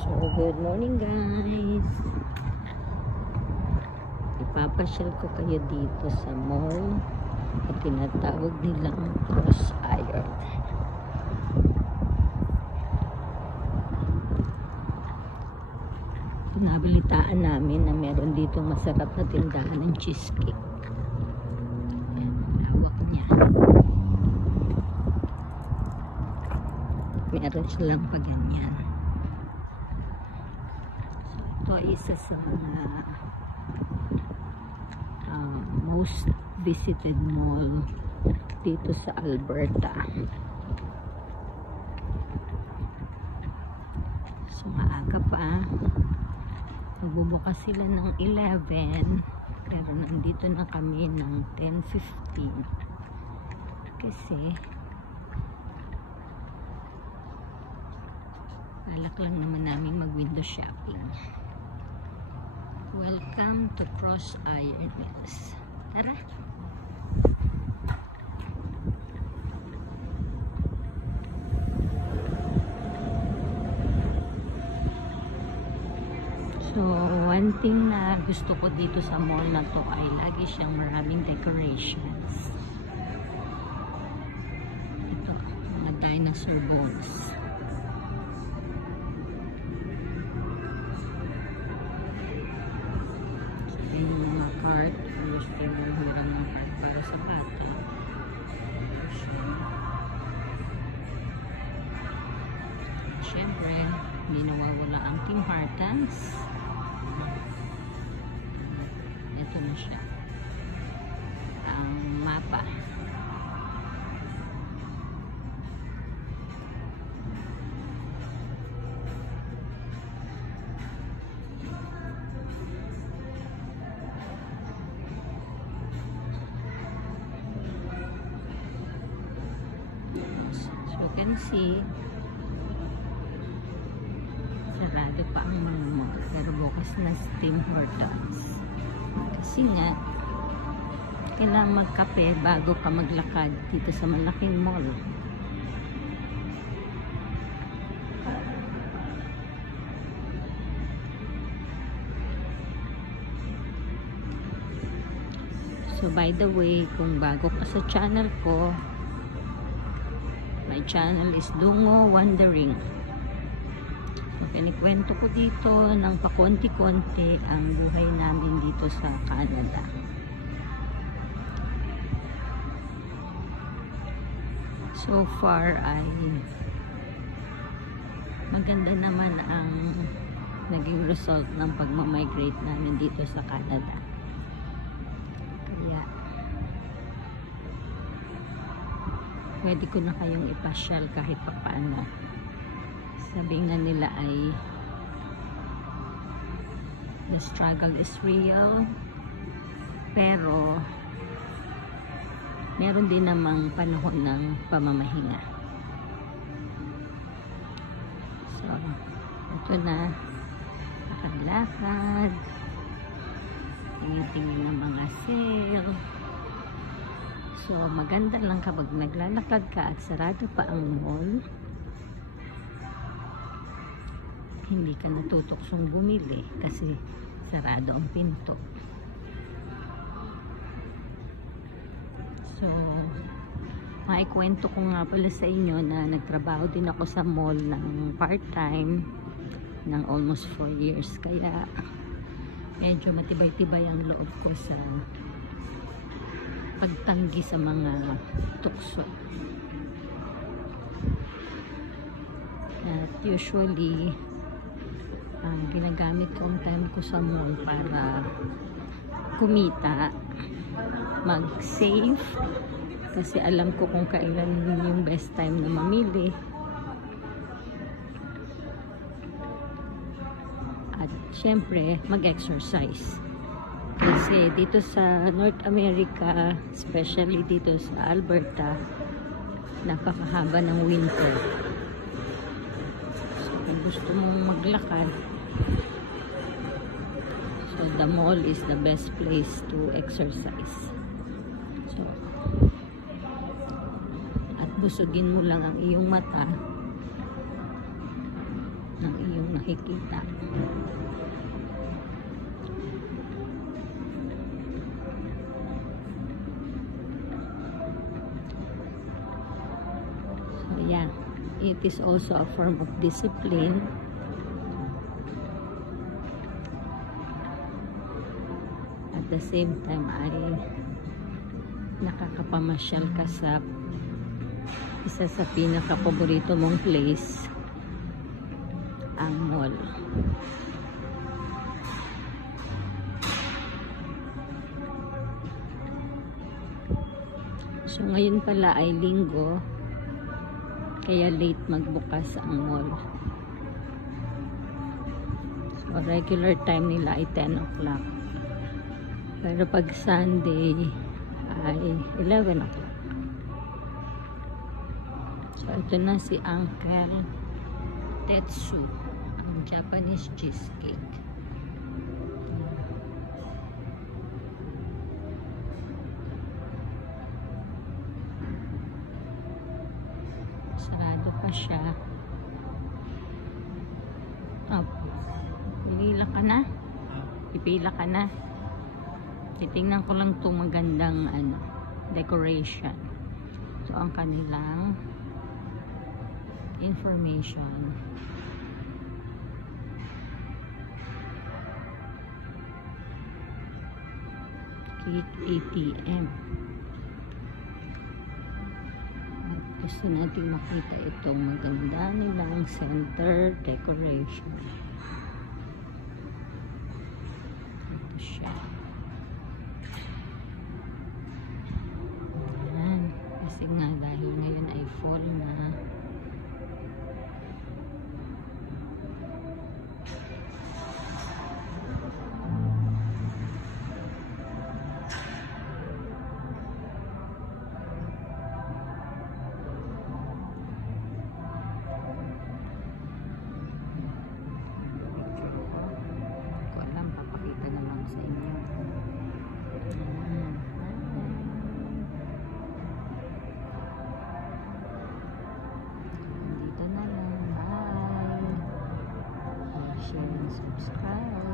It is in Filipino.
So, good morning guys. Ipapasyal ko kayo dito sa mall na tinatawag nilang Cross Iron. Nabalitaan namin na meron dito masarap na tindahan ng cheesecake. Ayan, lawak niya. Meron silang pa ganyan. So, ito isa sa most visited mall dito sa Alberta. So, maaga pa. Magbubukas sila ng 11, pero nandito na kami ng 10:15 kasi balak lang naman namin mag window shopping. Welcome to Cross Iron Mills. Tara! So, one thing na gusto ko dito sa mall na to ay lagi siyang maraming decorations. Ito, mga dinosaur bones. So, yung mga cart, gusto yung hirang ng cart para sa bata. Siyempre, hindi nawawala ang Tim Hortons. Ito na siya, ang mapa. So you can see sarado pa ang mga mall, pero bukas na si Tim Hortons. Kasi nga, kailangan magkape bago ka maglakad dito sa malaking mall. So by the way, kung bago ka sa channel ko, my channel is Dungo Wandering. So, kinikwento ko dito ng pakonti-konti ang buhay namin dito sa Canada. So far ay maganda naman ang naging result ng pagmamigrate namin dito sa Canada. Kaya pwede ko na kayong ipasyal kahit papaano. Sabi nga nila ay the struggle is real, pero meron din namang panahon ng pamamahinga. So, ito na, lakad-lakad, tingin-tingin ng mga sale. So, maganda lang kapag naglalakad ka at sarado pa ang mall. Hindi ka natutuksong bumili kasi sarado ang pinto. So, maikwento ko nga pala sa inyo na nagtrabaho din ako sa mall ng part-time ng almost 4 years. Kaya, medyo matibay-tibay ang loob ko sa pagtanggi sa mga tukso. At usually, ginagamit ko ang time ko sa mall para kumita, mag-save, kasi alam ko kung kailan yung best time na mamili. At syempre, mag-exercise. Kasi dito sa North America, especially dito sa Alberta, napakahaba ng winter. So, kung gusto mong maglakad, so the mall is the best place to exercise. So, at busugin mo lang ang iyong mata ng iyong makikita. So yeah, it is also a form of discipline. At the same time ay nakakapamasyal ka sa isa sa pinaka-paborito mong place, ang mall. So ngayon pala ay linggo, kaya late magbukas ang mall. So regular time nila ay 10 o'clock. Pero pag Sunday ay 11 o'clock. So, ito na si Uncle Tetsu, ang Japanese cheesecake. Sarado pa siya. Oh, pipila ka na? Pipila ka na? Titingnan ko lang itong magandang decoration. So, ang kanilang information. Cake ATM. At gusto natin makita itong maganda nilang center decoration. Ito siya. Ayan. Kasi nga dahil ngayon ay fall na. Share and subscribe.